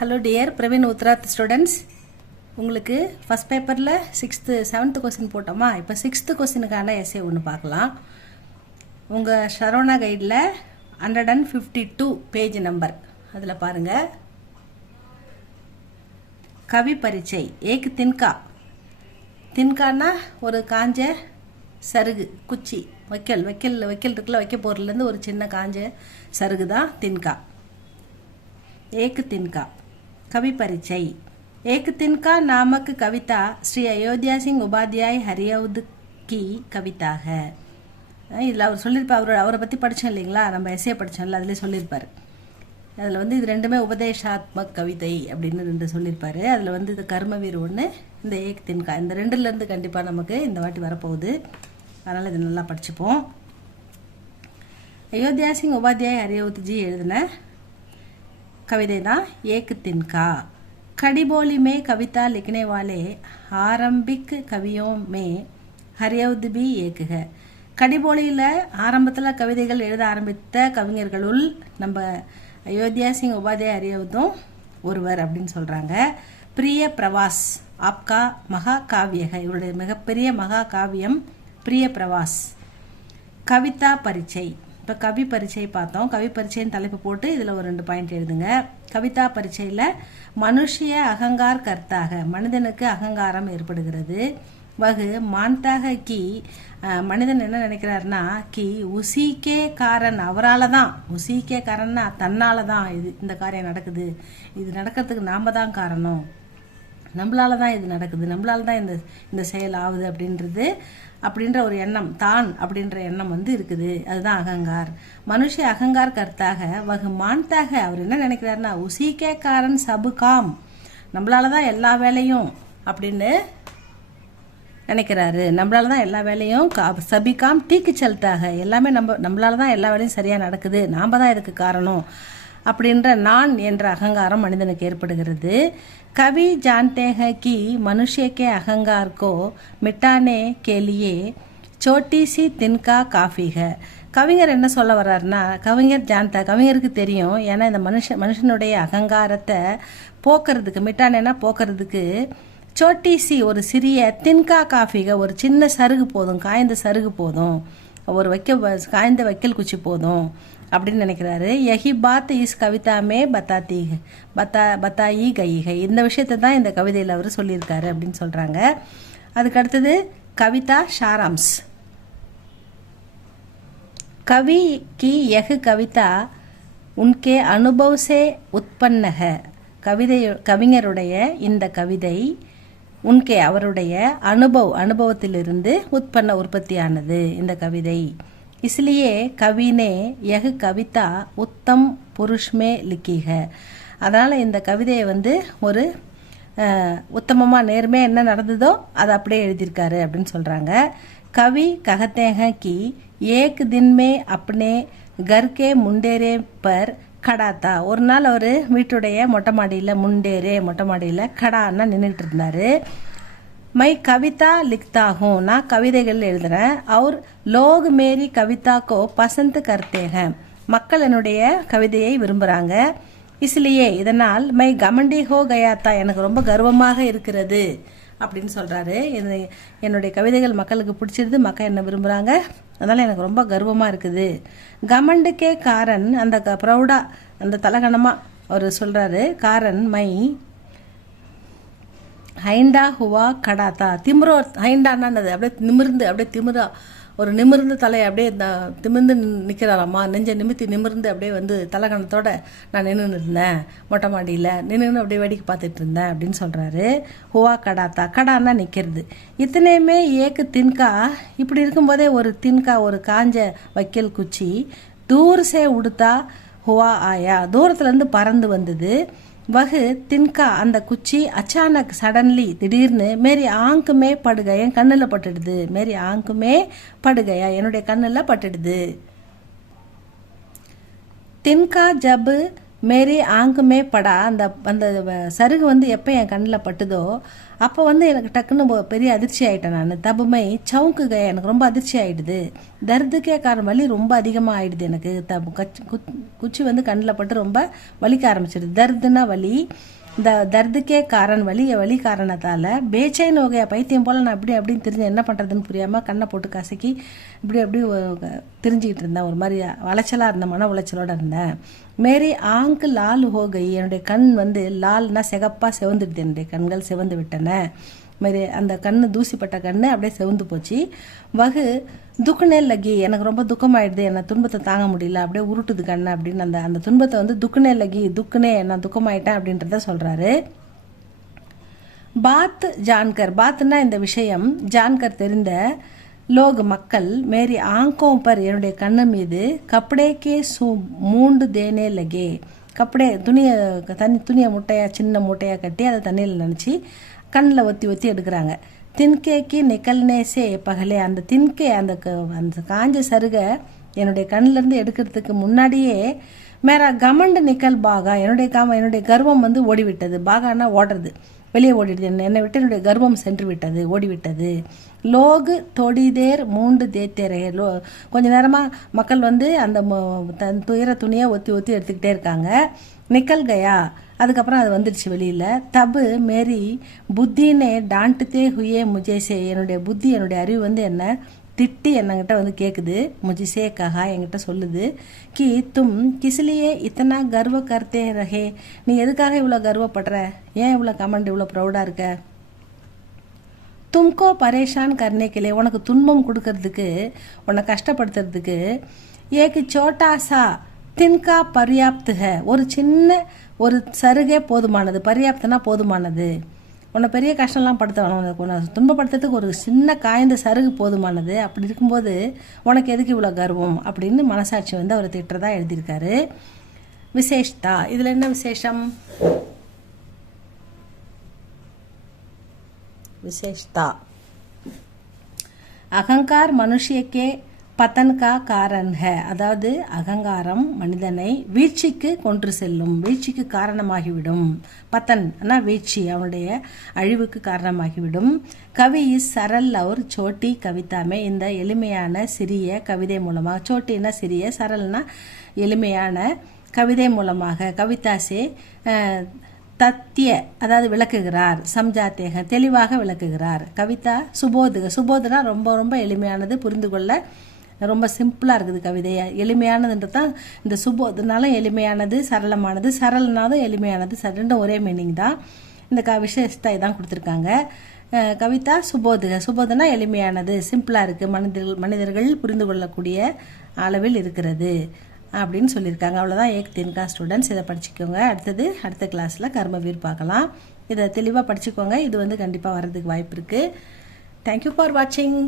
Hello dear Praveen Uttarardh students, உங்களுக்கு first பேப்பரில் 7th question போட்டோமா. இப்போ 6th கொஸ்டினுக்கான எஸ்ஏ ஒன்று பார்க்கலாம். உங்கள் ஷரோனா கைடில் 152 பேஜ் நம்பர் அதில் பாருங்கள். கவி பரிச்சை ஏக் தின்கா. தின்கான்னா ஒரு காஞ்ச சருகு, குச்சி, வைக்கல் இருக்குல்ல, வைக்க போகிறதுலேருந்து ஒரு சின்ன காஞ்ச சருகு தான் தின்கா. ஏக் தின்கா कवि परिचय। एक तिनका नामक कविता श्री अयोध्या सिंह उपाध्याय हरियौद की कविता है। இதில் அவர் சொல்லியிருப்பார், அவரை பற்றி படித்தோம் இல்லைங்களா, நம்ம எஸ்ஏ படித்தோம்ல, அதிலே சொல்லியிருப்பார். அதில் வந்து இது ரெண்டுமே உபதேசாத்மக் கவிதை அப்படின்னு ரெண்டு சொல்லியிருப்பார். அதில் வந்து இது கர்மவீர் ஒன்று, இந்த ஏக் தின்கா, இந்த ரெண்டுலேருந்து கண்டிப்பாக நமக்கு இந்த வாட்டி வரப்போகுது. அதனால் இது நல்லா படிச்சுப்போம். अयोध्या सिंह उपाध्याय हरियौद जी எழுதின कविता தான் एक तिनका। खड़ी बोली में कविता लिखने वाले आरंभिक कवियों में हरियौद भी एक है। கடிபோலியில் ஆரம்பத்தில் கவிதைகள் எழுத ஆரம்பித்த கவிஞர்களுள் நம்ம அயோத்தியா சிங் உபாத்யாய் ஹரியௌதும் ஒருவர் அப்படின்னு சொல்கிறாங்க. பிரிய பிரவாஸ் ஆப்கா மகா காவியக, இவருடைய மிகப்பெரிய மகா காவியம் பிரிய பிரவாஸ். கவிதா பரிச்சை. இப்போ கவி பரிச்சை பார்த்தோம். கவி பரிச்சைன்னு தலைப்பு போட்டு இதில் ஒரு 2 பாயிண்ட் எழுதுங்க. கவிதா பரிச்சையில் மனுஷிய அகங்கார் கர்த்தாக, மனிதனுக்கு அகங்காரம் ஏற்படுகிறது. வகு மான்தாக கி, மனிதன் என்ன நினைக்கிறாருன்னா, கி உசிக்கே காரன், அவரால் தான், உசிக்கே காரன்னா தன்னால தான் இது இந்த காரியம் நடக்குது, இது நடக்கிறதுக்கு நாம் தான் காரணம், நம்மளால தான் இது நடக்குது, நம்மளால தான் இந்த செயல் ஆகுது அப்படின்ற ஒரு எண்ணம், தான் அப்படின்ற எண்ணம் வந்து இருக்குது. அதுதான் அகங்கார். மனுஷ அகங்கார் கர்த்தாக வகு மான்தாக, அவர் என்ன நினைக்கிறாருன்னா, உசிக்கே காரன் சபு காம், நம்மளால தான் எல்லா வேலையும் அப்படின்னு நினைக்கிறாரு. நம்மளால தான் எல்லா வேலையும் சபிகாம் டீக்கு செலுத்தாக, எல்லாமே நம்மளால தான் எல்லா வேலையும் சரியாக நடக்குது, நாம் தான் இதுக்கு காரணம் அப்படின்ற நான் என்ற அகங்காரம் மனிதனுக்கு ஏற்படுகிறது. कवि जानते हैं कि मनुष्य के अहंकार को मिटाने के लिए छोटी सी तिनका काफ़ी है। கவிஞர் என்ன சொல்ல வர்றாருன்னா, கவிஞருக்கு தெரியும், ஏன்னா இந்த மனுஷனுடைய அகங்காரத்தை போக்குறதுக்கு, மிட்டானேனா போக்குறதுக்கு, சோட்டி சி ஒரு சிறிய, தின்கா காஃபிக ஒரு சின்ன சருகு போதும், காய்ந்த சருகு போதும், ஒரு காய்ந்த வைக்கல் குச்சி போதும் அப்படின்னு நினைக்கிறாரு. யஹி பாத் இஸ் கவிதாமே பத்தாயி கை கை, இந்த விஷயத்தை தான் இந்த கவிதையில் அவர் சொல்லியிருக்காரு அப்படின்னு சொல்கிறாங்க. அதுக்கு அடுத்தது கவிதா ஷாராம்ஸ். கவி கி யஹ் கவிதா உன்கே அனுபவ் சே உற்பன்ன ஹை. கவிஞருடைய இந்த கவிதை உன்கே அவருடைய அனுபவத்திலிருந்து உற்பத்தியானது இந்த கவிதை. इसलिए कवि ने यह कविता उत्तम पुरुष में लिखी है. அதனால் இந்த கவிதையை வந்து ஒரு உத்தமமாக நேர்மையாக என்ன நடந்ததோ அதை அப்படியே எழுதியிருக்காரு அப்படின்னு சொல்கிறாங்க. கவி கஹத்தே हैं कि एक दिन में अपने घर के मुंडेरे पर खड़ा था. ஒரு நாள் அவர் வீட்டுடைய மொட்டை மாடியில் கடான்னா நின்றுட்டு இருந்தார். மை கவிதா லிக்தா ஹூ, நான் கவிதைகள் எழுதுறேன். और लोग मेरी कविता को पसंद करते हैं, மக்கள் என்னுடைய கவிதையை விரும்புகிறாங்க. इसलिए இதனால் மை கமண்டி ஹோ கயா தா, எனக்கு ரொம்ப கர்வமாக இருக்கிறது அப்படின்னு சொல்கிறாரு. என்னுடைய கவிதைகள் மக்களுக்கு பிடிச்சிருது, மக்கள் என்ன விரும்புகிறாங்க, அதனால் எனக்கு ரொம்ப கர்வமாக இருக்குது. கமண்டுக்கே காரன், அந்த ப்ரௌடாக, அந்த தலகணமாக அவர் சொல்கிறாரு. காரன் மை ஹைண்டா ஹுவா கடாத்தா, திமிரோ ஹைண்டானது அப்படியே திமிரா ஒரு நிமிர்ந்து தலையை அப்படியே திமிர்ந்து நிற்கிறாராம்மா, நெஞ்சை நிமிர்ந்து அப்படியே வந்து தலகணத்தோட நான் நின்று இருந்தேன், மொட்டை மாடியில் நின்று அப்படியே வேடிக்கை பார்த்துட்டு இருந்தேன் அப்படின்னு சொல்கிறாரு. ஹுவா கடாத்தா, கடான்னா நிற்கிறது. இத்தனையுமே ஏக்கு தின்கா, இப்படி இருக்கும்போதே ஒரு தின்கா, ஒரு காஞ்ச வைக்கல் குச்சி, தூர்சே உடுத்தா ஹுவா ஆயா, தூரத்துலேருந்து பறந்து வந்தது. வகு தின்கா, அந்த குச்சி, அச்சானக் சடன்லி திடீர்னு, மேரி ஆங்குமே படுக, என் கண்ணில் பட்டுடுது, மேரி ஆங்குமே படுகையா, என்னுடைய கண்ணில் பட்டுடுது. தின்கா ஜப் மேரி ஆங்குமே படா அந்த அந்த சருகு வந்து எப்போ என் கண்ணில் பட்டுதோ அப்போ வந்து எனக்கு டக்குன்னு பெரிய அதிர்ச்சி ஆகிட்டேன் நான். தபுமை சவுக்குக எனக்கு ரொம்ப அதிர்ச்சி ஆகிடுது. தர்துக்கே காரணம் வலி ரொம்ப அதிகமாக ஆகிடுது எனக்கு. குச்சி வந்து கண்ணில் பட்டு ரொம்ப வலிக்க ஆரம்பிச்சிடுது. தர்துனா வலி, இந்த தர்துக்கே காரணம் வலி காரணத்தால் பேச்சைன் வகையா பைத்தியம் போல் நான் அப்படின்னு தெரிஞ்சு என்ன பண்ணுறதுன்னு புரியாமல் கண்ணை போட்டு கசக்கி அப்படி தெரிஞ்சுக்கிட்டு இருந்தேன். ஒரு மாதிரி வளைச்சலாக இருந்தேன், மன உளைச்சலோடு இருந்தேன். மேரி ஆங்கு லால் ஹோகை, என்னுடைய கண் வந்து லால்னா சிகப்பாக செவந்துடுது, என்னுடைய கண்கள் சிவந்து விட்டன. மாரி அந்த கண் தூசிப்பட்ட கண் அப்படியே செவந்து போச்சு. வகு துக்குனே லகி, எனக்கு ரொம்ப துக்கமாயிடுது, என்னை துன்பத்தை தாங்க முடியல, அப்படியே உருட்டுது கண் அப்படின்னு அந்த துன்பத்தை வந்து துக்குனே லகி, துக்குனே நான் துக்கமாயிட்டேன் அப்படின்றத சொல்கிறாரு. பாத் ஜான்கர், பாத்னா இந்த விஷயம், ஜான்கர் தெரிந்த, லோக் மக்கள், மேரி ஆங்கோம் பர் என்னுடைய கண்ணு மீது, கப்படேக்கே மூண்டு தேனே லகே, கப்படே துணியை மூட்டையாக சின்ன மூட்டையாக கட்டி அதை தண்ணியில் நினச்சி கண்ணில் ஒத்தி எடுக்கிறாங்க. தின்கேக்கு நிக்கல்னேசே பகலே, அந்த தின்கே அந்த காஞ்ச சருகை என்னுடைய கண்ணிலேருந்து எடுக்கிறதுக்கு முன்னாடியே மேரா கமண்டு நிக்கல் பாகா, என்னுடைய கர்வம் வந்து ஓடிவிட்டது. பாகானா ஓடுறது, வெளியே ஓடிடுது, என்னை விட்டு என்னுடைய கர்வம் சென்று விட்டது, ஓடிவிட்டது. லோகு தொடிதேர் மூண்டு தேத்தேரே, கொஞ்ச நேரமாக மக்கள் வந்து அந்த துயர துணியை ஒத்தி எடுத்துக்கிட்டே இருக்காங்க. நிக்கல் கயா, அதுக்கப்புறம் அது வந்துடுச்சு வெளியில். தபு மேரி புத்தினே டாண்டுத்தே ஹுயே முஜேசே, என்னுடைய புத்தி என்னுடைய அறிவு வந்து என்ன திட்டி என்னங்கிட்ட வந்து கேட்குது. முஜிசே கஹா, என்கிட்ட சொல்லுது. கி தும் கிஸ்லியே இத்தனா கர்வ கர்த்தே ரஹே, நீ எதுக்காக இவ்வளோ கர்வப்படுற, ஏன் இவ்வளோ கமெண்ட் இவ்வளோ ப்ரௌடாக இருக்க. தும்கோ பரேஷான் கர்னேக்கிலே, உனக்கு துன்பம் கொடுக்கறதுக்கு, உன்னை கஷ்டப்படுத்துறதுக்கு, ஏக்கு சோட்டாசா தின்கா பர்யாப்துக, ஒரு சின்ன ஒரு சருகே போதுமானது. பர்யாப்தனா போதுமானது. உன்னை பெரிய கஷ்டம்லாம் உன்னை துன்பப்படுத்துறதுக்கு ஒரு சின்ன காய்ந்த சருகு போதுமானது. அப்படி இருக்கும்போது உனக்கு எதுக்கு இவ்வளோ கர்வம் அப்படின்னு மனசாட்சி வந்து அவர் திட்டுறதா எழுதியிருக்காரு. விசேஷ்தா, இதில் என்ன விசேஷம்? விசேஷ்தா அகங்கார் மனுஷியக்கே பத்தன் கா காரண் ஹை, அதாவது அகங்காரம் மனிதனை வீழ்ச்சிக்கு கொன்று செல்லும், வீழ்ச்சிக்கு காரணமாகிவிடும். பத்தன் வீழ்ச்சி, அவனுடைய அழிவுக்கு காரணமாகிவிடும். கவி சரல் அவர் சோட்டி கவிதாமே, இந்த எளிமையான சிறிய கவிதை மூலமாக, சோட்டினா சிறிய, சரல்னா எளிமையான கவிதை மூலமாக, கவிதாசே தத்திய அதாவது விளக்குகிறார், சம்ஜாத்தேக தெளிவாக விளக்குகிறார். கவிதா சுபோதுனா ரொம்ப ரொம்ப எளிமையானது, புரிந்து கொள்ள ரொம்ப சிம்பிளாக இருக்குது கவிதை. எளிமையானதுன்றது தான் இந்த சுபோதுனாலும் எளிமையானது, சரளமானது, சரளனாலும் எளிமையானது, ரெண்டும் ஒரே மீனிங் தான். இந்த விசேஷத்தை தான் கொடுத்துருக்காங்க. கவிதா சுபோதுனா எளிமையானது, சிம்பிளாக இருக்குது, மனிதர்கள் புரிந்து கொள்ளக்கூடிய அளவில் இருக்கிறது அப்படின்னு சொல்லியிருக்காங்க. அவ்வளோதான் ஏக் தின்கா ஸ்டூடெண்ட்ஸ், இதை படிச்சுக்கோங்க. அடுத்த கிளாஸில் கர்மவீர் பார்க்கலாம். இதை தெளிவாக படிச்சுக்கோங்க. இது வந்து கண்டிப்பாக வர்றதுக்கு வாய்ப்பு இருக்குது. தேங்க்யூ ஃபார் வாட்சிங்.